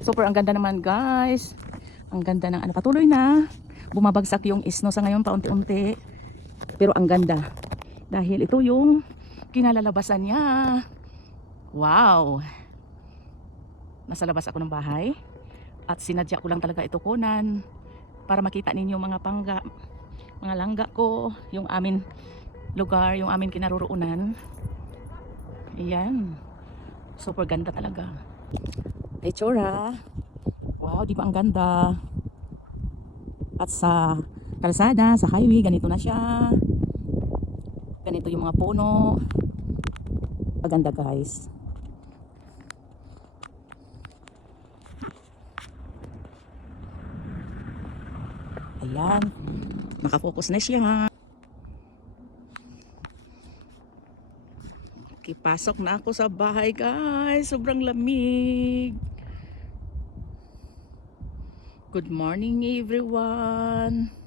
Super ang ganda naman guys. Ang ganda ng ano, patuloy na bumabagsak yung isno sa ngayon paunti-unti. Pero ang ganda. Dahil ito yung kinalalabasan niya. Wow. Nasa labas ako ng bahay. At sinadya ko lang talaga ito kunan para makita ninyo mga pangga, mga langga ko, yung amin lugar, yung amin kinaroroonan. Ayan. Super ganda talaga. Itsura. Wow, di ba ang ganda? At sa kalsada, sa highway, ganito na siya. Ganito yung mga puno. Maganda guys. Ayan. Nakafocus na siya. Okay, pasok na ako sa bahay guys. Sobrang lamig. Good morning everyone.